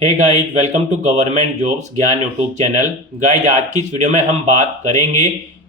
Hey guys, welcome to government jobs Gyan YouTube channel. Guys, आज की इस वीडियो में हम बात करेंगे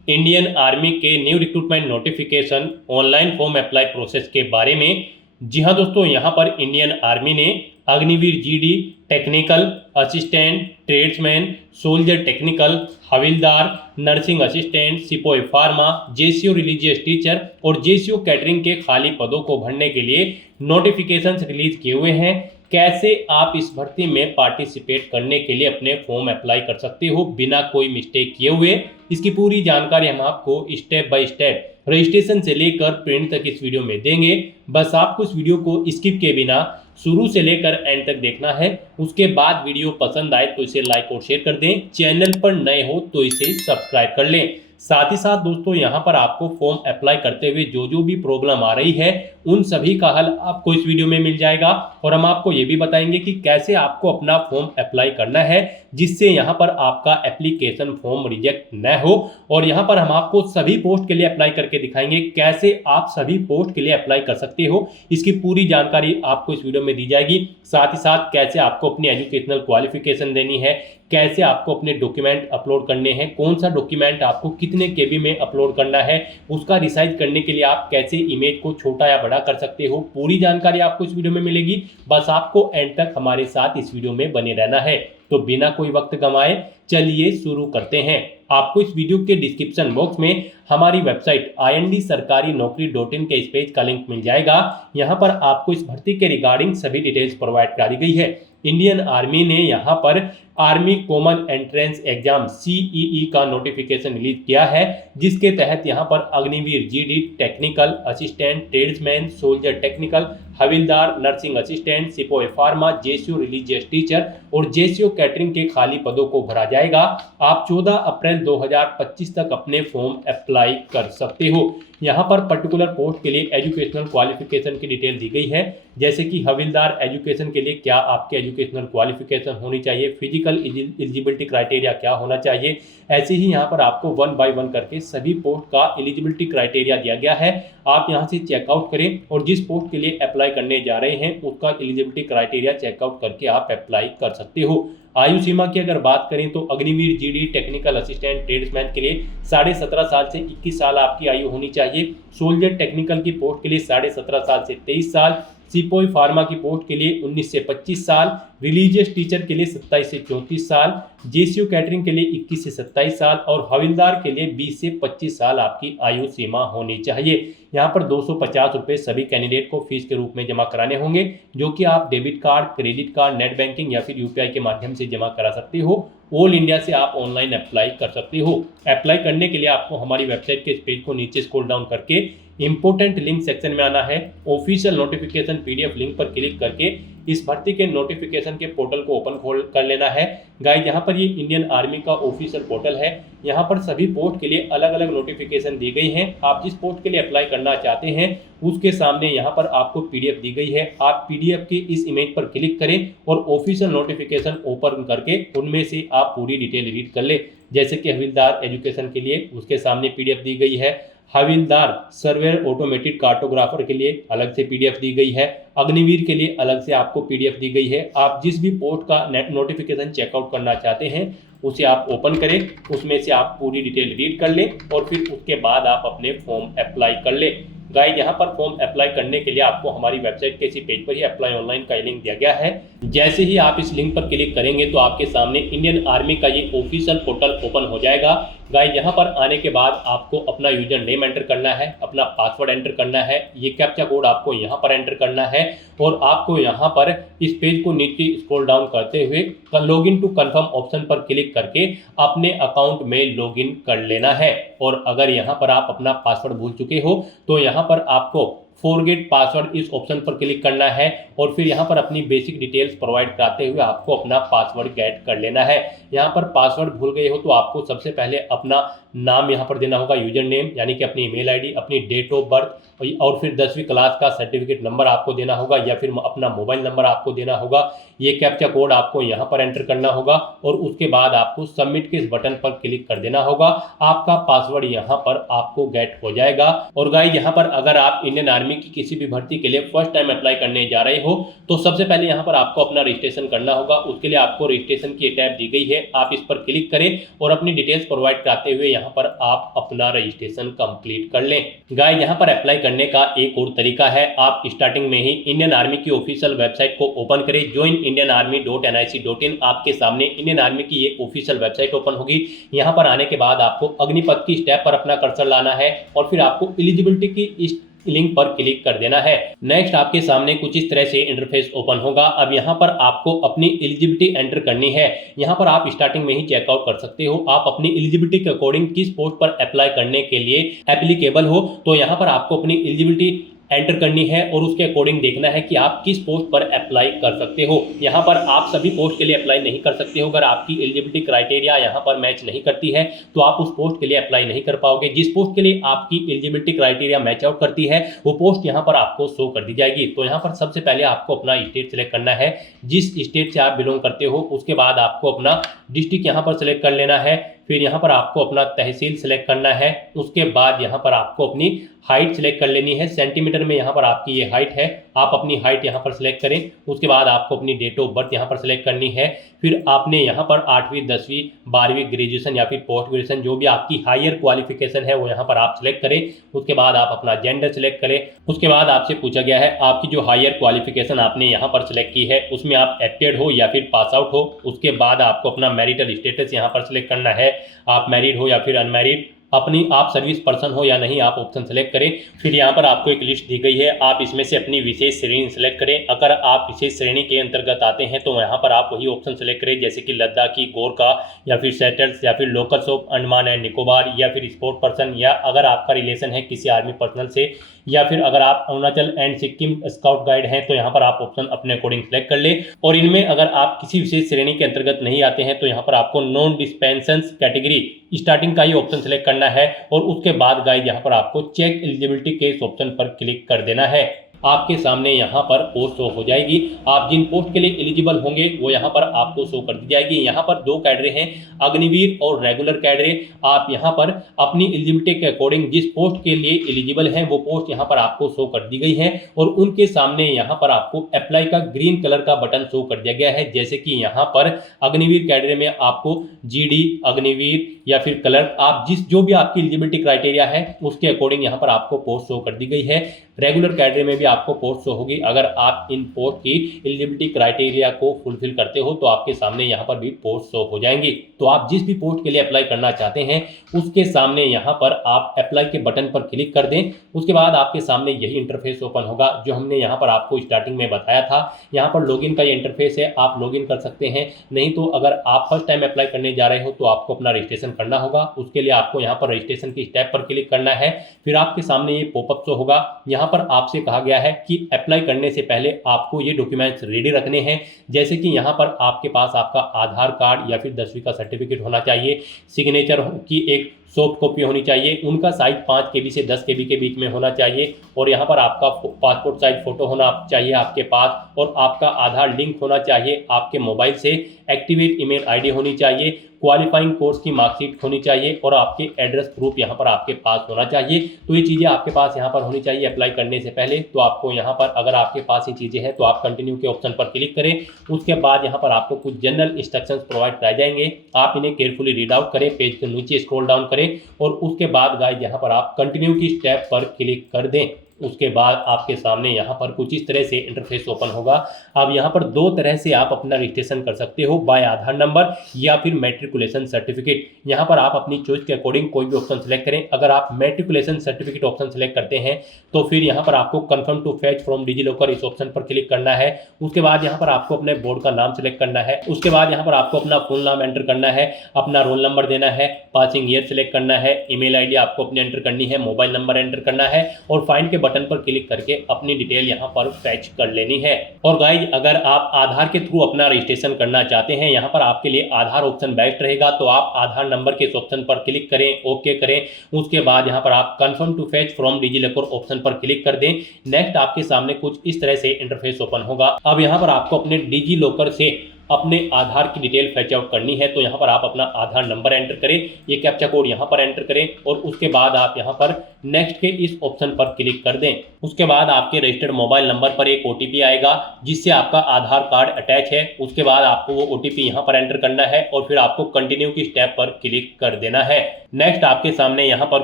इंडियन आर्मी के new recruitment notification online form apply process के बारे में। जी हाँ दोस्तों, यहाँ पर इंडियन आर्मी ने Agniveer GD, technical assistant, tradesman, soldier technical, havildar, nursing assistant, सिपाही फार्मा, जेसीओ रिलीजियस टीचर और जेसीओ कैटरिंग के खाली पदों को भरने के लिए नोटिफिकेशंस रिलीज किए हुए हैं। कैसे आप इस भर्ती में पार्टिसिपेट करने के लिए अपने फॉर्म अप्लाई कर सकते हो बिना कोई मिस्टेक किए हुए, इसकी पूरी जानकारी हम आपको स्टेप बाय स्टेप रजिस्ट्रेशन से लेकर प्रिंट तक इस वीडियो में देंगे। बस आपको इस वीडियो को स्किप किए बिना शुरू से लेकर एंड तक देखना है। उसके बाद वीडियो पसंद आए तो इसे लाइक और शेयर कर दें। चैनल पर नए हो तो इसे सब्सक्राइब कर लें। साथ ही साथ दोस्तों, यहाँ पर आपको फॉर्म अप्लाई करते हुए जो भी प्रॉब्लम आ रही है उन सभी का हल आपको इस वीडियो में मिल जाएगा। और हम आपको ये भी बताएंगे कि कैसे आपको अपना फॉर्म अप्लाई करना है जिससे यहाँ पर आपका एप्लीकेशन फॉर्म रिजेक्ट न हो। और यहाँ पर हम आपको सभी पोस्ट के लिए अप्लाई करके दिखाएंगे कैसे आप सभी पोस्ट के लिए अप्लाई कर सकते हो। इसकी पूरी जानकारी आपको इस वीडियो में दी जाएगी। साथ ही साथ कैसे आपको अपनी एजुकेशनल क्वालिफिकेशन देनी है, कैसे आपको अपने डॉक्यूमेंट अपलोड करने हैं, कौन सा डॉक्यूमेंट आपको कितने केबी में अपलोड करना है, उसका रिसाइज करने के लिए आप कैसे इमेज को छोटा या बड़ा कर सकते हो, पूरी जानकारी आपको इस वीडियो में मिलेगी। बस आपको एंड तक हमारे साथ इस वीडियो में बने रहना है। तो बिना कोई वक्त गंवाए चलिए शुरू करते हैं। आपको इस वीडियो के डिस्क्रिप्शन बॉक्स में हमारी वेबसाइट IND-sarkari-naukri.in के इस पेज का लिंक मिल जाएगा। यहाँ पर आपको इस भर्ती के रिगार्डिंग सभी डिटेल्स प्रोवाइड करा दी गई है। इंडियन आर्मी ने यहाँ पर army common entrance exam CEE का नोटिफिकेशन रिलीज किया है, जिसके तहत यहाँ पर Agniveer GD, technical assistant, tradesman, soldier technical, havildar, nursing assistant, सिपाही फार्मा, जेसीओ रिलीजियस टीचर और जेसीओ कैटरिंग के खाली पदों को भरा जाएगा। आप 14 अप्रैल 2025 तक अपने फॉर्म अप्लाई कर सकते हो। यहाँ पर पर्टिकुलर पोस्ट के लिए एजुकेशनल क्वालिफिकेशन की डिटेल दी गई है, जैसे कि हविलदार एजुकेशन के लिए क्या आपके एजुकेशनल क्वालिफिकेशन होनी चाहिए, फिजिकल एलिजिबिलिटी क्राइटेरिया क्या होना चाहिए। ऐसे ही यहाँ पर आपको 1 बाय 1 करके सभी पोस्ट का एलिजिबिलिटी क्राइटेरिया दिया गया है। आप यहाँ से चेकआउट करें और जिस पोस्ट के लिए अप्लाई करने जा रहे हैं उसका एलिजिबिलिटी क्राइटेरिया चेकआउट करके आप अप्लाई कर सकते हो। आयु सीमा की अगर बात करें तो Agniveer GD, technical assistant, tradesman के लिए 17.5 साल से 21 साल आपकी आयु होनी चाहिए। सोल्जर टेक्निकल की पोस्ट के लिए 17.5 साल से 23 साल, सिपाही फार्मा की पोस्ट के लिए 19 से 25 साल, रिलीजियस टीचर के लिए 27 से 34 साल, जेसीओ कैटरिंग के लिए 21 से 27 साल और हविलदार के लिए 20 से 25 साल आपकी आयु सीमा होनी चाहिए। यहाँ पर 250 रुपये सभी कैंडिडेट को फीस के रूप में जमा कराने होंगे, जो कि आप debit card, credit card, net banking या फिर UPI के माध्यम से जमा करा सकते हो। ऑल इंडिया से आप ऑनलाइन अप्लाई कर सकते हो। अप्लाई करने के लिए आपको हमारी वेबसाइट के इस पेज को नीचे स्क्रॉल डाउन करके इंपोर्टेंट लिंक सेक्शन में आना है। ऑफिशियल नोटिफिकेशन PDF लिंक पर क्लिक करके इस भर्ती के नोटिफिकेशन के पोर्टल को ओपन खोल कर लेना है। गाइस, यहाँ पर ये इंडियन आर्मी का ऑफिशियल पोर्टल है। यहाँ पर सभी पोस्ट के लिए अलग अलग नोटिफिकेशन दी गई हैं। आप जिस पोस्ट के लिए अप्लाई करना चाहते हैं उसके सामने यहाँ पर आपको PDF दी गई है। आप PDF के इस इमेज पर क्लिक करें और ऑफिशियल नोटिफिकेशन ओपन करके उनमें से आप पूरी डिटेल रीड कर ले। जैसे कि हविलदार एजुकेशन के लिए उसके सामने PDF दी गई है। हविलदार सर्वेयर ऑटोमेटेड कार्टोग्राफर के लिए अलग से PDF दी गई है। अग्निवीर के लिए अलग से आपको PDF दी गई है। आप जिस भी पोस्ट का नोटिफिकेशन चेकआउट करना चाहते हैं उसे आप ओपन करें, उसमें से आप पूरी डिटेल रीड कर लें और फिर उसके बाद आप अपने फॉर्म अप्लाई कर लें। गाइस, यहाँ पर फॉर्म अप्लाई करने के लिए आपको हमारी वेबसाइट के इसी पेज पर ही अप्लाई ऑनलाइन का लिंक दिया गया है। जैसे ही आप इस लिंक पर क्लिक करेंगे तो आपके सामने इंडियन आर्मी का ये ऑफिशियल पोर्टल ओपन हो जाएगा। गाइस, यहाँ पर आने के बाद आपको अपना यूजर नेम एंटर करना है, अपना पासवर्ड एंटर करना है, ये कैप्चा कोड आपको यहाँ पर एंटर करना है और आपको यहाँ पर इस पेज को नीचे स्क्रॉल डाउन करते हुए लॉगिन टू कंफर्म ऑप्शन पर क्लिक करके अपने अकाउंट में लॉगिन कर लेना है। और अगर यहाँ पर आप अपना पासवर्ड भूल चुके हो तो यहाँ पर आपको फॉरगेट पासवर्ड इस ऑप्शन पर क्लिक करना है और फिर यहाँ पर अपनी बेसिक डिटेल्स प्रोवाइड कराते हुए आपको अपना पासवर्ड गेट कर लेना है। यहाँ पर पासवर्ड भूल गए हो तो आपको सबसे पहले अपना नाम यहाँ पर देना होगा, यूजर नेम यानी कि अपनी ईमेल आईडी, अपनी डेट ऑफ बर्थ और फिर 10वीं क्लास का सर्टिफिकेट नंबर आपको देना होगा या फिर अपना मोबाइल नंबर आपको देना होगा। ये कैप्चा कोड आपको यहाँ पर एंटर करना होगा और उसके बाद आपको सबमिट के इस बटन पर क्लिक कर देना होगा। आपका पासवर्ड यहाँ पर आपको गेट हो जाएगा। और गाइस यहाँ पर अगर आप इंडियन आर्मी की किसी भी भर्ती के लिए फर्स्ट टाइम अप्लाई करने जा रहे हो तो सबसे पहले यहाँ पर आपको अपना रजिस्ट्रेशन करना होगा। उसके लिए आपको रजिस्ट्रेशन की टैब दी गई है, आप इस पर क्लिक करें और अपनी डिटेल्स प्रोवाइड कराते हुए यहाँ पर आप अपना रजिस्ट्रेशन कंप्लीट कर लें। गाइस यहाँ पर अप्लाई करने का एक और तरीका है, आप स्टार्टिंग में ही इंडियन आर्मी की ऑफिशियल वेबसाइट को ओपन करें। joinindianarmy.nic.in आपके सामने इंडियन आर्मी की ये ऑफिशियल वेबसाइट ओपन होगी। यहाँ पर आने के बाद आपको अग्निपथ की स्टेप पर अपना कर्सर लाना है और फिर आपको एलिजिबिलिटी की इस लिंक पर क्लिक कर देना है। नेक्स्ट आपके सामने कुछ इस तरह से इंटरफेस ओपन होगा। अब यहाँ पर आपको अपनी एलिजिबिलिटी एंटर करनी है। यहाँ पर आप स्टार्टिंग में ही चेकआउट कर सकते हो, आप अपनी एलिजिबिलिटी के अकॉर्डिंग किस पोस्ट पर अप्लाई करने के लिए एप्लीकेबल हो। तो यहाँ पर आपको अपनी एलिजिबिलिटी एंटर करनी है और उसके अकॉर्डिंग देखना है कि आप किस पोस्ट पर अप्लाई कर सकते हो। यहाँ पर आप सभी पोस्ट के लिए अप्लाई नहीं कर सकते हो। अगर आपकी एलिजिबिलिटी क्राइटेरिया यहाँ पर मैच नहीं करती है तो आप उस पोस्ट के लिए अप्लाई नहीं कर पाओगे। जिस पोस्ट के लिए आपकी एलिजिबिलिटी क्राइटेरिया मैच आउट करती है वो पोस्ट यहाँ पर आपको शो कर दी जाएगी। तो यहाँ पर सबसे पहले आपको अपना स्टेट सेलेक्ट करना है, जिस स्टेट से आप बिलोंग करते हो। उसके बाद आपको अपना डिस्ट्रिक्ट यहाँ पर सेलेक्ट कर लेना है, फिर यहाँ पर आपको अपना तहसील सेलेक्ट करना है। उसके बाद यहाँ पर आपको अपनी हाइट सेलेक्ट कर लेनी है, सेंटीमीटर में यहाँ पर आपकी ये हाइट है, आप अपनी हाइट यहाँ पर सेलेक्ट करें। उसके बाद आपको अपनी डेट ऑफ बर्थ यहाँ पर सेलेक्ट करनी है। फिर आपने यहाँ पर 8वीं 10वीं 12वीं ग्रेजुएशन या फिर पोस्ट ग्रेजुएशन जो भी आपकी हायर क्वालिफिकेशन है वो यहाँ पर आप सेलेक्ट करें। उसके बाद आप अपना जेंडर सेलेक्ट करें। उसके बाद आपसे पूछा गया है आपकी जो हायर क्वालिफिकेशन आपने यहाँ पर सेलेक्ट की है उसमें आप एप्टेड हो या फिर पास आउट हो। उसके बाद आपको अपना मैरिटल स्टेटस यहाँ पर सेलेक्ट करना है, आप मैरिड हो या फिर अनमैरिड, अपनी आप सर्विस पर्सन हो या नहीं, आप ऑप्शन सेलेक्ट करें। फिर यहाँ पर आपको एक लिस्ट दी गई है, आप इसमें से अपनी विशेष श्रेणी सेलेक्ट करें। अगर आप विशेष श्रेणी के अंतर्गत आते हैं तो यहाँ पर आप वही ऑप्शन सेलेक्ट करें जैसे कि लद्दाखी, गोरखा या फिर सेटल्स या फिर locals of Andaman and Nicobar या फिर स्पोर्ट पर्सन, या अगर आपका रिलेशन है किसी आर्मी पर्सनल से, या फिर अगर आप Arunachal and Sikkim scout guide हैं तो यहाँ पर आप ऑप्शन अपने अकॉर्डिंग सेलेक्ट कर ले। और इनमें अगर आप किसी विशेष श्रेणी के अंतर्गत नहीं आते हैं तो यहाँ पर आपको नॉन डिस्पेंसेंस कैटेगरी स्टार्टिंग का ही ऑप्शन सेलेक्ट करना है और उसके बाद गाइड यहाँ पर आपको चेक एलिजिबिलिटी के इस ऑप्शन पर क्लिक कर देना है। आपके सामने यहाँ पर पोस्ट शो हो जाएगी, आप जिन पोस्ट के लिए एलिजिबल होंगे वो यहाँ पर आपको शो कर दी जाएगी। यहाँ पर 2 कैडरे हैं, अग्निवीर और रेगुलर कैडरे। आप यहाँ पर अपनी एलिजिबिलिटी के अकॉर्डिंग जिस पोस्ट के लिए एलिजिबल हैं वो पोस्ट यहाँ पर आपको शो कर दी गई है और उनके सामने यहाँ पर आपको अप्लाई का ग्रीन कलर का बटन शो कर दिया गया है। जैसे कि यहाँ पर अग्निवीर कैडरे में आपको GD अग्निवीर या फिर कलर, आप जो भी आपकी एलिजिबिलिटी क्राइटेरिया है उसके अकॉर्डिंग यहाँ पर आपको पोस्ट शो कर दी गई है। रेगुलर कैडरे में भी आपको पोस्ट शो होगी। अगर आप इन पोस्ट की एलिजिबिलिटी क्राइटेरिया को फुलफिल करते हो तो आपके सामने यहाँ पर भी पोस्ट शो हो जाएंगी। तो आप जिस भी पोस्ट के लिए अप्लाई करना चाहते हैं उसके सामने यहाँ पर आप अप्लाई के बटन पर क्लिक कर दें। उसके बाद आपके सामने यही इंटरफेस ओपन होगा जो हमने यहाँ पर आपको स्टार्टिंग में बताया था। यहाँ पर लॉगिन का ये इंटरफेस है, आप लॉगिन कर सकते हैं। नहीं तो अगर आप फर्स्ट टाइम अप्लाई करने जा रहे हो तो आपको अपना रजिस्ट्रेशन करना होगा। उसके लिए आपको यहाँ पर रजिस्ट्रेशन की स्टेप पर क्लिक करना है। फिर आपके सामने ये पॉपअप शो होगा। यहाँ पर आपसे कहा गया है कि अप्लाई करने से पहले आपको ये डॉक्यूमेंट्स रेडी रखने हैं। जैसे कि यहाँ पर आपके पास आपका आधार कार्ड या फिर 10वीं का सर्टिफिकेट होना चाहिए, सिग्नेचर की एक सॉफ्ट कॉपी होनी चाहिए, उनका साइज 5 KB से 10 KB के बीच में होना चाहिए और यहाँ पर आपका पासपोर्ट साइज फोटो होना चाहिए आपके पास और आपका आधार लिंक होना चाहिए आपके मोबाइल से, एक्टिवेट ईमेल आईडी होनी चाहिए, क्वालिफाइंग कोर्स की मार्कशीट होनी चाहिए और आपके एड्रेस प्रूफ यहाँ पर आपके पास होना चाहिए। तो ये चीज़ें आपके पास यहाँ पर होनी चाहिए अप्लाई करने से पहले। तो आपको यहाँ पर अगर आपके पास ये चीज़ें हैं तो आप कंटिन्यू के ऑप्शन पर क्लिक करें। उसके बाद यहाँ पर आपको कुछ जनरल इंस्ट्रक्शंस प्रोवाइड कराए जाएंगे, आप इन्हें केयरफुली रीड आउट करें, पेज के नीचे स्क्रॉल डाउन करें और उसके बाद गाइस यहाँ पर आप कंटिन्यू की स्टेप पर क्लिक कर दें। उसके बाद आपके सामने यहाँ पर कुछ इस तरह से इंटरफेस ओपन होगा। अब यहाँ पर 2 तरह से आप अपना रजिस्ट्रेशन कर सकते हो, बाय आधार नंबर या फिर मैट्रिकुलेशन सर्टिफिकेट। यहाँ पर आप अपनी चॉइस के अकॉर्डिंग कोई भी ऑप्शन सेलेक्ट करें। अगर आप मैट्रिकुलेशन सर्टिफिकेट ऑप्शन सेलेक्ट करते हैं तो फिर यहाँ पर आपको confirm to fetch from DigiLocker इस ऑप्शन पर क्लिक करना है। उसके बाद यहाँ पर आपको अपने बोर्ड का नाम सेलेक्ट करना है। उसके बाद यहाँ पर आपको अपना फुल नाम एंटर करना है, अपना रोल नंबर देना है, पासिंग ईयर सेलेक्ट करना है, ईमेल आईडी आपको अपनी एंटर करनी है, मोबाइल नंबर एंटर करना है और फाइंड के बटन पर क्लिक करके अपनी डिटेल यहाँ पर फैच कर लेनी है। और गाइज अगर आप आधार के थ्रू अपना रजिस्ट्रेशन करना चाहते हैं, यहाँ पर आपके लिए आधार ऑप्शन बेस्ट रहेगा। तो आप आधार नंबर के इस ऑप्शन पर क्लिक करें, ओके करें। उसके बाद यहाँ पर आप confirm to fetch from DigiLocker option पर क्लिक कर दें। नेक्स्ट आपके सामने कुछ इस तरह से इंटरफेस ओपन होगा। अब यहाँ पर आपको अपने डिजिलॉकर से अपने आधार की डिटेल फैच आउट करनी है। तो यहाँ पर आप अपना आधार नंबर एंटर करें, ये कैप्चा कोड यहाँ पर एंटर करें और उसके बाद आप यहाँ पर नेक्स्ट के इस ऑप्शन पर क्लिक कर दें। उसके बाद आपके रजिस्टर्ड मोबाइल नंबर पर एक OTP आएगा जिससे आपका आधार कार्ड अटैच है। उसके बाद आपको वो OTP यहाँ पर एंटर करना है और फिर आपको कंटिन्यू की स्टेप पर क्लिक कर देना है। नेक्स्ट आपके सामने यहाँ पर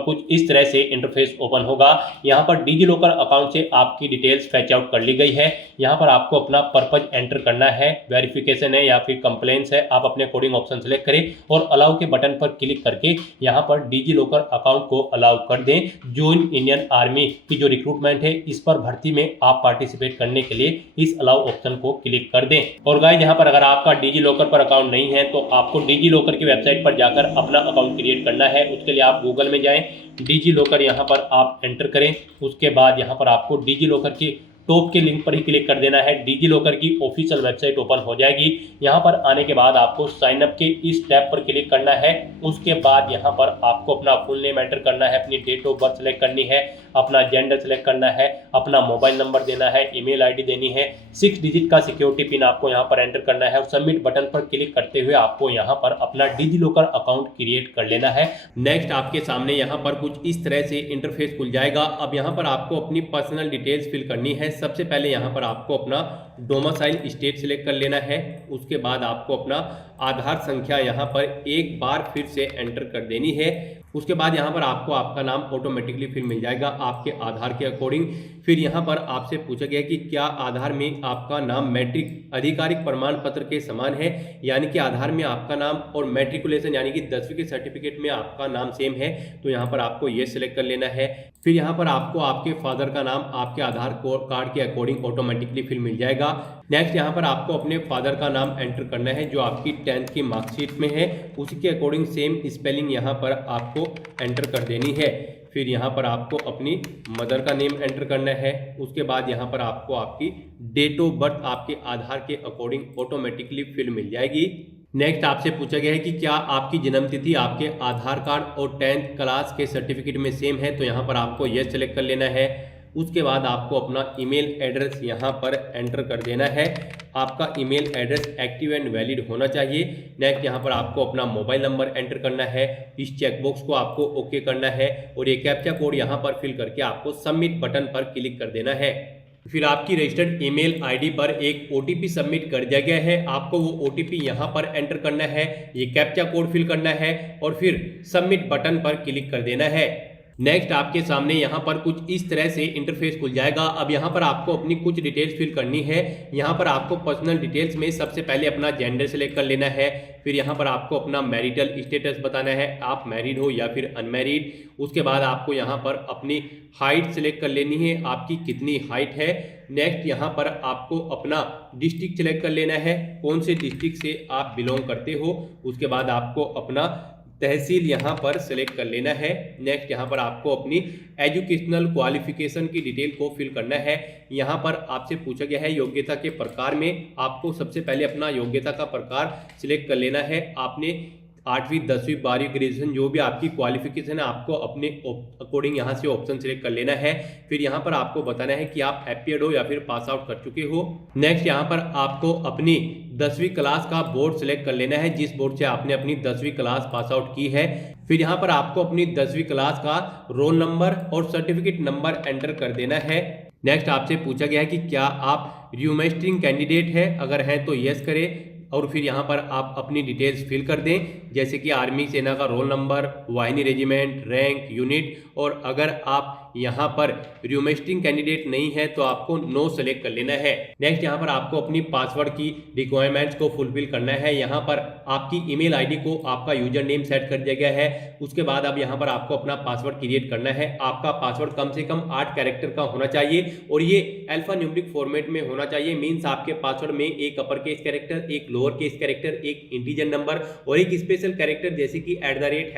कुछ इस तरह से इंटरफेस ओपन होगा। यहाँ पर डिजिलॉकर अकाउंट से आपकी डिटेल्स फैच आउट कर ली गई है। यहाँ पर आपको अपना पर्पज एंटर करना है, वेरिफिकेशन है या फिर कंप्लेंट्स है, आप अपने अकॉर्डिंग ऑप्शन सेलेक्ट करें और अलाउ के बटन पर क्लिक करके यहाँ पर डिजिलॉकर अकाउंट को अलाउ कर दें। ज्वाइन इंडियन आर्मी की जो रिक्रूटमेंट है इस पर भर्ती में आप पार्टिसिपेट करने के लिए इस अलाउ ऑप्शन को क्लिक कर दें। और गाइस यहाँ पर अगर आपका डिजिलॉकर पर अकाउंट नहीं है तो आपको डिजिलॉकर की वेबसाइट पर जाकर अपना अकाउंट क्रिएट करना है। उसके लिए आप गूगल में जाएं, डिजिलॉकर यहाँ पर आप एंटर करें। उसके बाद यहाँ पर आपको डिजिलॉकर की टॉप के लिंक पर ही क्लिक कर देना है। डिजिलॉकर की ऑफिशियल वेबसाइट ओपन हो जाएगी। यहाँ पर आने के बाद आपको साइन अप के इस टैब पर क्लिक करना है। उसके बाद यहाँ पर आपको अपना फुल नेम एंटर करना है, अपनी डेट ऑफ बर्थ सेलेक्ट करनी है, अपना जेंडर सेलेक्ट करना है, अपना मोबाइल नंबर देना है, ईमेल आईडी देनी है, 6 डिजिट का सिक्योरिटी पिन आपको यहाँ पर एंटर करना है और सबमिट बटन पर क्लिक करते हुए आपको यहाँ पर अपना डिजिलॉकर अकाउंट क्रिएट कर लेना है। नेक्स्ट आपके सामने यहाँ पर कुछ इस तरह से इंटरफेस खुल जाएगा। अब यहाँ पर आपको अपनी पर्सनल डिटेल्स फिल करनी है। सबसे पहले यहाँ पर आपको अपना डोमिसाइल स्टेट सिलेक्ट कर लेना है। उसके बाद आपको अपना आधार संख्या यहाँ पर एक बार फिर से एंटर कर देनी है। उसके बाद यहाँ पर आपको आपका नाम ऑटोमेटिकली फिर मिल जाएगा आपके आधार के अकॉर्डिंग। फिर यहाँ पर आपसे पूछा गया कि क्या आधार में आपका नाम मैट्रिक आधिकारिक प्रमाण पत्र के समान है, यानी कि आधार में आपका नाम और मैट्रिकुलेशन यानी कि 10वीं के सर्टिफिकेट में आपका नाम सेम है। तो यहाँ पर आपको ये सिलेक्ट कर लेना है। फिर यहाँ पर आपको आपके फादर का नाम आपके आधार कार्ड के अकॉर्डिंग ऑटोमेटिकली फिर मिल जाएगा। नेक्स्ट यहाँ पर आपको अपने फादर का नाम एंटर करना है जो आपकी 10th की मार्कशीट में है, उसी के अकॉर्डिंग सेम स्पेलिंग यहाँ पर आपको एंटर कर देनी है। फिर यहाँ पर आपको अपनी मदर का नेम एंटर करना है। उसके बाद यहाँ पर आपको आपकी डेट ऑफ बर्थ आपके आधार के अकॉर्डिंग ऑटोमेटिकली फिर मिल जाएगी। नेक्स्ट आपसे पूछा गया है कि क्या आपकी जन्मतिथि आपके आधार कार्ड और 10th क्लास के सर्टिफिकेट में सेम है। तो यहाँ पर आपको यस सेलेक्ट कर लेना है। उसके बाद आपको अपना ईमेल एड्रेस यहाँ पर एंटर कर देना है। आपका email address active and valid होना चाहिए। नेक्स्ट यहाँ पर आपको अपना मोबाइल नंबर एंटर करना है। इस चेकबॉक्स को आपको ओके करना है और ये कैप्चा कोड यहाँ पर फिल करके आपको सबमिट बटन पर क्लिक कर देना है। फिर आपकी रजिस्टर्ड ईमेल आईडी पर एक OTP सबमिट कर दिया गया है। आपको वो OTP यहाँ पर एंटर करना है, ये कैप्चा कोड फिल करना है और फिर सबमिट बटन पर क्लिक कर देना है। नेक्स्ट आपके सामने यहाँ पर कुछ इस तरह से इंटरफेस खुल जाएगा। अब यहाँ पर आपको अपनी कुछ डिटेल्स फिल करनी है। यहाँ पर आपको पर्सनल डिटेल्स में सबसे पहले अपना जेंडर सेलेक्ट कर लेना है। फिर यहाँ पर आपको अपना मैरिटल स्टेटस बताना है, आप मैरिड हो या फिर अनमैरिड। उसके बाद आपको यहाँ पर अपनी हाइट सेलेक्ट कर लेनी है, आपकी कितनी हाइट है। नेक्स्ट यहाँ पर आपको अपना डिस्ट्रिक्ट सेलेक्ट कर लेना है, कौन से डिस्ट्रिक्ट से आप बिलोंग करते हो। उसके बाद आपको अपना तहसील यहाँ पर सेलेक्ट कर लेना है। नेक्स्ट यहाँ पर आपको अपनी एजुकेशनल क्वालिफिकेशन की डिटेल को फिल करना है। यहाँ पर आपसे पूछा गया है योग्यता के प्रकार में, आपको सबसे पहले अपना योग्यता का प्रकार सिलेक्ट कर लेना है। आपने 8वीं 10वीं 12वीं ग्रेजुएशन जो भी आपकी क्वालिफिकेशन है आपको अपने अकॉर्डिंग यहाँ से ऑप्शन सिलेक्ट कर लेना है। फिर यहाँ पर आपको बताना है कि आप अपीयर्ड हो या फिर पास आउट कर चुके हो। नेक्स्ट यहाँ पर आपको अपनी 10वीं क्लास का बोर्ड सिलेक्ट कर लेना है, जिस बोर्ड से आपने अपनी 10वीं क्लास पास आउट की है। फिर यहाँ पर आपको अपनी 10वीं क्लास का रोल नंबर और सर्टिफिकेट नंबर एंटर कर देना है। नेक्स्ट आपसे पूछा गया है कि क्या आप र्यूमेस्ट्रिंग कैंडिडेट है, अगर है तो यस करें और फिर यहाँ पर आप अपनी डिटेल्स फिल कर दें, जैसे कि आर्मी सेना का रोल नंबर, वाहिनी रेजिमेंट, रैंक, यूनिट। और अगर आप यहाँ पर र्यूमेस्ट्रिंग कैंडिडेट नहीं है तो आपको नो सेलेक्ट कर लेना है। नेक्स्ट यहाँ पर आपको अपनी पासवर्ड की रिक्वायरमेंट्स को फुलफिल करना है। यहाँ पर आपकी ईमेल आईडी को आपका यूजर नेम सेट कर दिया गया है। उसके बाद अब यहाँ पर आपको अपना पासवर्ड क्रिएट करना है। आपका पासवर्ड कम से कम 8 कैरेक्टर का होना चाहिए और ये अल्फा न्यूमेरिक फॉर्मेट में होना चाहिए। मीन्स आपके पासवर्ड में एक अपर केस कैरेक्टर, एक लोअर केस कैरेक्टर, एक इंटीजर नंबर और एक स्पेशल कैरेक्टर जैसे कि @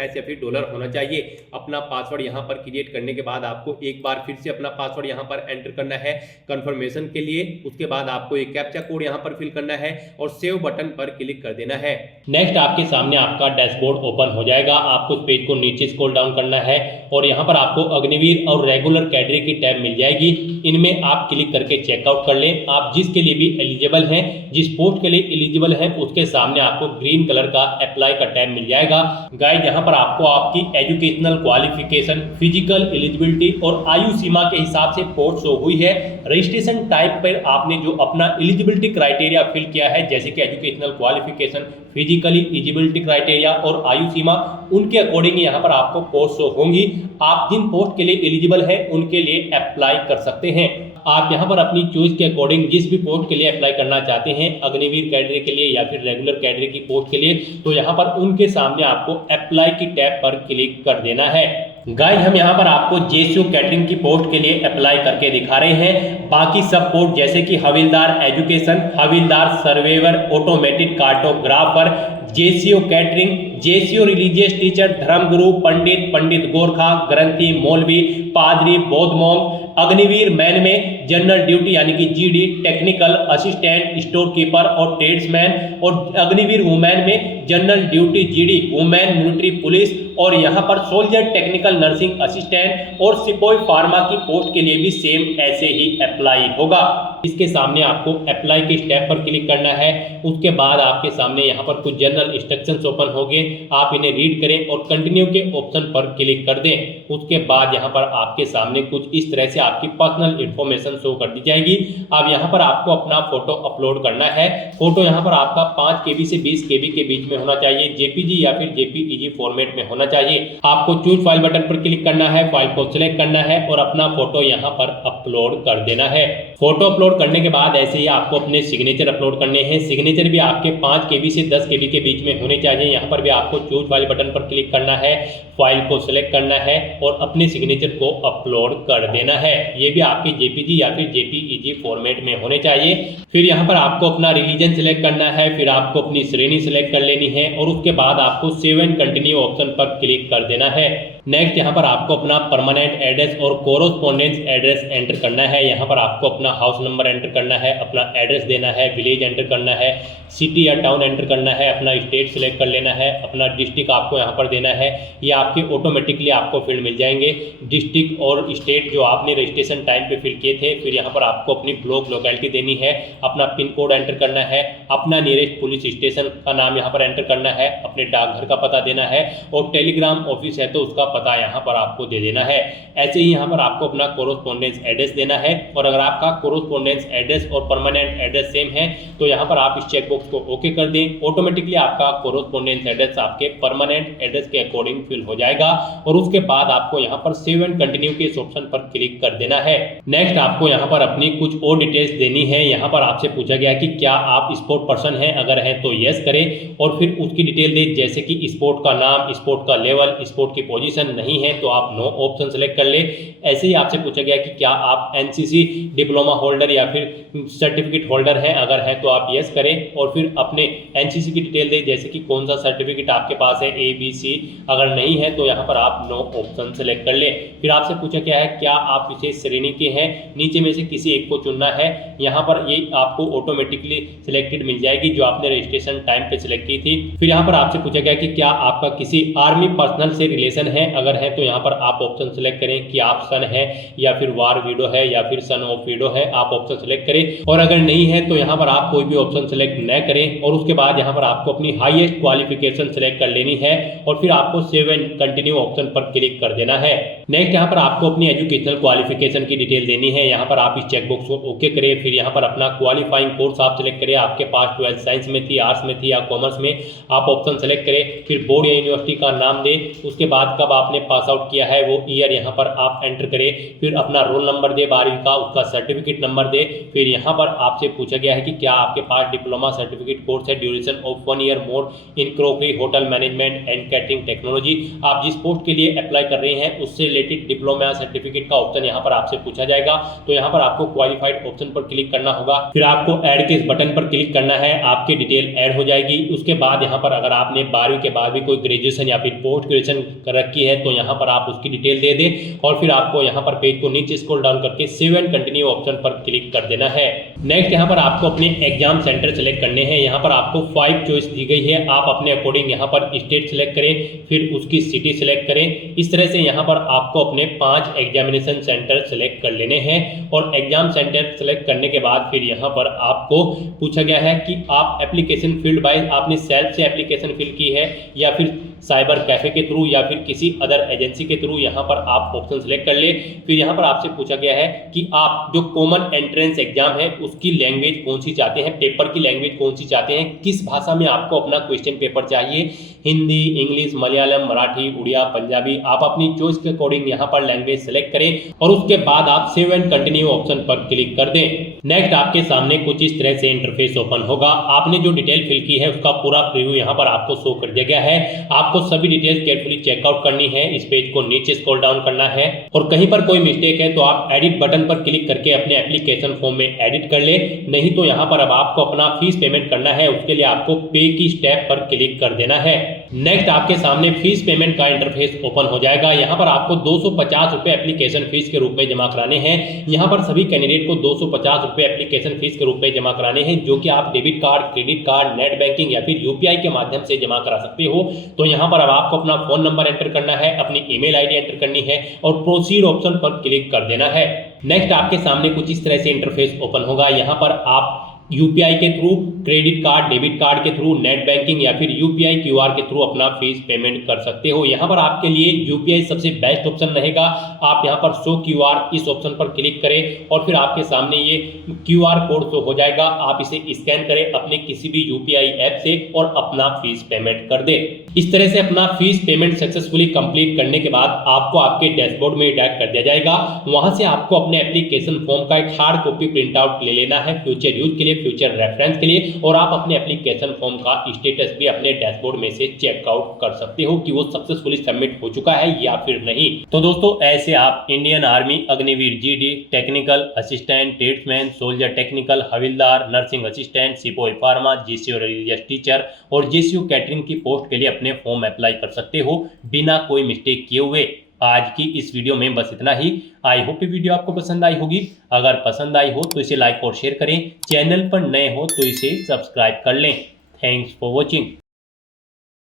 या फिर $, होना चाहिए। अपना पासवर्ड यहाँ पर क्रिएट करने के बाद आपको आपको एक बार फिर से अपना पासवर्ड यहाँ पर एंटर करना है कंफर्मेशन के लिए। उसके बाद आपको एक कैप्चा कोड यहाँ पर फिल करना है और सेव बटन पर क्लिक कर देना है। नेक्स्ट आपके सामने आपका डैशबोर्ड ओपन हो जाएगा। आपको इस पेज को नीचे स्क्रॉल डाउन करना है और यहाँ पर आपको अग्निवीर और रेगुलर कैटेगरी की टैब मिल जाएगी। इनमें आप क्लिक करके चेकआउट कर लें। आप जिसके लिए भी एलिजिबल हैं, जिस पोस्ट के लिए एलिजिबल हैं, उसके सामने आपको ग्रीन कलर का अप्लाई का टैब मिल जाएगा। गाइस यहाँ पर आपको आपकी एजुकेशनल क्वालिफिकेशन, फिजिकल एलिजिबिलिटी और आयु सीमा के हिसाब से पोस्ट शो हुई है। रजिस्ट्रेशन टाइप पर आपने जो अपना एलिजिबिलिटी क्राइटेरिया फिल किया है, जैसे कि educational qualification, physically eligibility criteria और आयु सीमा, उनके अकॉर्डिंग यहाँ पर आपको पोस्ट शो होंगी। आप जिन पोस्ट के लिए एलिजिबल हैं उनके लिए अप्लाई कर सकते हैं। आप यहाँ पर अपनी चॉइस के अकॉर्डिंग जिस भी पोस्ट के लिए अप्लाई करना चाहते हैं, अग्निवीर कैटेगरी के लिए या फिर रेगुलर कैटेगरी की पोस्ट के लिए, तो यहाँ पर उनके सामने आपको अप्लाई की टैब पर क्लिक कर देना है। गाइस हम यहाँ पर आपको जेसीओ कैटरिंग की पोस्ट के लिए अप्लाई करके दिखा रहे हैं। बाकी सब पोस्ट जैसे कि havaldar education, havaldar surveyor, automated cartographer, JCO catering, JCO religious teacher, धर्मगुरु, पंडित, पंडित गोरखा, ग्रंथी, मौलवी, पादरी, बौद्ध मॉन्क, अग्निवीर मैन में जनरल ड्यूटी यानी कि GD, technical assistant, store keeper और ट्रेड्समैन, और अग्निवीर वुमेन में general duty GD, women military police, और यहाँ पर सोल्जर टेक्निकल नर्सिंग असिस्टेंट और सिपाही फार्मा की पोस्ट के लिए भी सेम ऐसे ही अप्लाई होगा। इसके सामने आपको अप्लाई के स्टेप पर क्लिक करना है। उसके बाद आपके सामने यहाँ पर कुछ जनरल इंस्ट्रक्शंस ओपन होंगे, आप इन्हें रीड करें और कंटिन्यू के ऑप्शन पर क्लिक कर दें। उसके बाद यहाँ पर आपके सामने कुछ इस तरह से आपकी पर्सनल इंफॉर्मेशन शो कर दी जाएगी। अब यहाँ पर आपको अपना फोटो अपलोड करना है। फोटो यहाँ पर आपका 5 KB से 20 KB के बीच में होना चाहिए, जेपीजी या फिर जेपीईजी फॉर्मेट में होना चाहिए। आपको चूज फाइल बटन पर क्लिक करना है, फाइल को सिलेक्ट करना है और अपना फोटो यहाँ पर अपलोड कर देना है। फोटो अपलोड करने के बाद ऐसे ही आपको अपने सिग्नेचर अपलोड करने हैं। सिग्नेचर भी आपके 5 KB से 10 KB के बीच में होने चाहिए। यहाँ पर भी आपको चूज फाइल बटन पर क्लिक करना है, फाइल को सिलेक्ट करना है और अपने सिग्नेचर को अपलोड कर देना है। ये भी आपके जेपीजी या फिर जेपीईजी फॉर्मेट में होने चाहिए। फिर यहाँ पर आपको अपना रिलीजन सिलेक्ट करना है, फिर आपको अपनी श्रेणी सिलेक्ट कर लेनी है और उसके बाद आपको सेव एंड कंटिन्यू ऑप्शन पर क्लिक कर देना है। नेक्स्ट यहाँ पर आपको अपना परमानेंट एड्रेस और कोरोस्पोंडेंस एड्रेस एंटर करना है। यहाँ पर आपको अपना हाउस नंबर एंटर करना है, अपना एड्रेस देना है, विलेज एंटर करना है, सिटी या टाउन एंटर करना है, अपना स्टेट सिलेक्ट कर लेना है, अपना डिस्ट्रिक्ट आपको यहाँ पर देना है। ये आपके ऑटोमेटिकली आपको फील्ड मिल जाएंगे, डिस्ट्रिक्ट और स्टेट जो आपने रजिस्ट्रेशन टाइम पे फिल किए थे। फिर यहाँ पर आपको अपनी ब्लॉक लोकेलिटी देनी है, अपना पिन कोड एंटर करना है, अपना नियरेस्ट पुलिस स्टेशन का नाम यहाँ पर एंटर करना है, अपने डाकघर का पता देना है और टेलीग्राम ऑफिस है तो उसका पता यहाँ पर आपको दे देना है। ऐसे ही यहाँ पर आपको अपना कोरोस्पोंडेंस एड्रेस देना है और अगर आपका कोरोस्पोंडेंस एड्रेस और परमानेंट एड्रेस सेम है तो यहाँ पर आप इस चेकबॉक्स को ओके कर दें। ऑटोमेटिकली आपका कोरोस्पोंडेंस एड्रेस आपके परमानेंट एड्रेस के अकॉर्डिंग फिल हो जाएगा और उसके बाद आपको यहाँ पर सेव एंड कंटिन्यू के इस ऑप्शन पर क्लिक कर देना है। नेक्स्ट आपको यहाँ पर अपनी कुछ और डिटेल्स देनी है। यहाँ पर आपसे पूछा गया कि क्या आप स्पोर्ट पर्सन हैं, अगर है तो यस करें और फिर उसकी डिटेल दे, जैसे कि स्पोर्ट का नाम, स्पोर्ट का लेवल, स्पोर्ट की पोजीशन। नहीं है तो आप नो ऑप्शन सेलेक्ट कर ले। ऐसे ही आपसे पूछा गया कि क्या आप एनसीसी डिप्लोमा होल्डर या फिर सर्टिफिकेट होल्डर हैं, अगर है तो आप यस करें और फिर अपने एनसीसी की डिटेल दे, जैसे कि कौन सा सर्टिफिकेट आपके पास है, ABC। अगर नहीं है तो यहाँ पर आप नो ऑप्शन सेलेक्ट कर ले। फिर आपसे पूछा गया है क्या आप विशेष श्रेणी के हैं, नीचे में से किसी एक को चुनना है। यहाँ पर ये आपको ऑटोमेटिकली सिलेक्टेड मिल जाएगी जो आपने रजिस्ट्रेशन टाइम पे सिलेक्ट की थी। फिर यहाँ पर आपसे पूछा गया कि क्या आपका किसी आर्मी पर्सनल से रिलेशन है, अगर है तो यहाँ पर आप ऑप्शन सेलेक्ट करें कि आप सन है या फिर वार विडो है या फिर सन ऑफ विडो है, आप ऑप्शन सेलेक्ट करें। और अगर नहीं है तो यहाँ पर आप कोई भी ऑप्शन सेलेक्ट न करें और उसके बाद यहाँ पर आपको अपनी हाईएस्ट क्वालिफिकेशन सेलेक्ट कर लेनी है और फिर आपको सेव एंड कंटिन्यू ऑप्शन पर क्लिक कर देना है। नेक्स्ट यहाँ पर आपको अपनी एजुकेशनल क्वालिफिकेशन की डिटेल देनी है। यहाँ पर आप इस चेकबॉक्स को ओके करें। फिर यहाँ पर अपना क्वालिफाइंग कोर्स आप सेलेक्ट करें, आपके पास 12th साइंस में थी, आर्ट्स में थी या कॉमर्स में, आप ऑप्शन सेलेक्ट करें। फिर बोर्ड या यूनिवर्सिटी का नाम दें, उसके बाद कब आपने पास आउट किया है वो ईयर यहाँ पर आप एंटर करें। फिर अपना रोल नंबर दे 12वीं का, उसका सर्टिफिकेट नंबर दे। फिर यहाँ पर आपसे पूछा गया है कि क्या आपके पास डिप्लोमा सर्टिफिकेट कोर्स है, duration of 1 year more in crockery hotel management and catering technology. आप जिस पोस्ट के लिए अप्लाई कर रहे हैं उससे रिलेटेड डिप्लोमा सर्टिफिकेट का ऑप्शन यहाँ पर आपसे पूछा जाएगा, तो यहाँ पर आपको क्वालिफाइड ऑप्शन पर क्लिक करना होगा। फिर आपको ऐड के इस बटन पर क्लिक करना है, आपकी डिटेल ऐड हो जाएगी। उसके बाद यहाँ पर अगर आपने 12वीं के बाद भी कोई ग्रेजुएशन या फिर पोस्ट ग्रेजुएशन कर रखी है तो यहाँ पर आप उसकी डिटेल दे दें और फिर आपको यहाँ पर पेज को नीचे स्क्रॉल डाउन करके सेव एंड कंटिन्यू ऑप्शन पर क्लिक कर देना है। नेक्स्ट यहाँ पर आपको अपने एग्जाम सेंटर सेलेक्ट करने हैं। यहाँ पर आपको 5 चॉइस दी गई है, आप अपने अकॉर्डिंग यहाँ पर स्टेट सेलेक्ट करें, फिर उसकी सिटी सेलेक्ट करें। इस तरह से यहाँ पर आपको अपने 5 एग्जामिनेशन सेंटर सेलेक्ट कर लेने हैं और एग्जाम सेंटर सेलेक्ट करने के बाद फिर यहाँ पर आपको पूछा गया है कि आप एप्लीकेशन फील्ड वाइज आपने सेल्फ से एप्लीकेशन फिल की है या फिर साइबर कैफे के थ्रू या फिर किसी अदर एजेंसी के थ्रू, यहाँ पर आप ऑप्शन सेलेक्ट कर ले। फिर यहाँ पर आपसे पूछा गया है कि आप जो कॉमन एंट्रेंस एग्जाम है उसकी लैंग्वेज कौन सी चाहते हैं, पेपर की लैंग्वेज कौन सी चाहते हैं, किस भाषा में आपको अपना क्वेश्चन पेपर चाहिए, हिंदी, इंग्लिश, मलयालम, मराठी, उड़िया, पंजाबी। आप अपनी चॉइस के अकॉर्डिंग यहाँ पर लैंग्वेज सेलेक्ट करें और उसके बाद आप सेव एंड कंटिन्यू ऑप्शन पर क्लिक कर दें। नेक्स्ट आपके सामने कुछ इस तरह से इंटरफेस ओपन होगा। आपने जो डिटेल फिल की है उसका पूरा प्रीव्यू यहाँ पर आपको शो कर दिया गया है। आपको सभी डिटेल्स केयरफुली चेकआउट करनी है, इस पेज को नीचे स्क्रॉल डाउन करना है और कहीं पर कोई मिस्टेक है तो आप एडिट बटन पर क्लिक करके अपने एप्लीकेशन फॉर्म में एडिट कर ले। नहीं तो यहाँ पर अब आपको अपना फीस पेमेंट करना है, उसके लिए आपको पे की स्टेप पर क्लिक कर देना है। नेक्स्ट आपके सामने फीस पेमेंट का इंटरफेस ओपन हो जाएगा। यहाँ पर आपको 250 रुपए एप्लीकेशन फीस के रूप में जमा कराने हैं। यहाँ पर सभी कैंडिडेट को 250 रुपए एप्लीकेशन फीस के रूप में जमा कराने हैं, जो कि आप debit card, credit card, net banking या फिर यूपीआई के माध्यम से जमा करा सकते हो। तो यहाँ पर अब आपको अपना फोन नंबर एंटर करना है, अपनी ईमेल आईडी एंटर करनी है और प्रोसीड ऑप्शन पर क्लिक कर देना है। नेक्स्ट आपके सामने कुछ इस तरह से इंटरफेस ओपन होगा। यहाँ पर आप यूपीआई के through, credit card, debit card के थ्रू, नेट बैंकिंग या फिर यूपीआई क्यूआर के थ्रू अपना फीस पेमेंट कर सकते हो। यहाँ पर आपके लिए यूपीआई सबसे बेस्ट ऑप्शन रहेगा। आप यहाँ पर शो क्यूआर इस ऑप्शन पर क्लिक करें और फिर आपके सामने ये क्यूआर कोड शो हो जाएगा। आप इसे स्कैन करें अपने किसी भी यूपीआई ऐप से और अपना फीस पेमेंट कर दे। इस तरह से अपना फीस पेमेंट सक्सेसफुली कंप्लीट करने के बाद आपको आपके डैशबोर्ड में डायरेक्ट कर दिया जाएगा। वहां से आपको अपने एप्लीकेशन फॉर्म का एक हार्ड कॉपी प्रिंट आउट ले लेना है फ्यूचर यूज के लिए, फ्यूचर रेफरेंस के लिए, और आप अपने एप्लीकेशन फॉर्म का स्टेटस भी अपने डैशबोर्ड में से चेकआउट कर सकते हो कि वो सक्सेसफुली सबमिट हो चुका है या फिर नहीं। तो दोस्तों ऐसे आप Indian army, Agniveer, GD, technical assistant, tradesman, soldier technical, havildar, nursing assistant, सिपाही फार्मा, जीसीओ रिलीजियस टीचर और जीसीओ कैटरिंग की पोस्ट के लिए अपने फॉर्म अप्लाई कर सकते हो बिना कोई मिस्टेक किए हुए। आज की इस वीडियो में बस इतना ही। आई होप ये वीडियो आपको पसंद आई होगी। अगर पसंद आई हो तो इसे लाइक और शेयर करें। चैनल पर नए हो तो इसे सब्सक्राइब कर लें। Thanks for watching.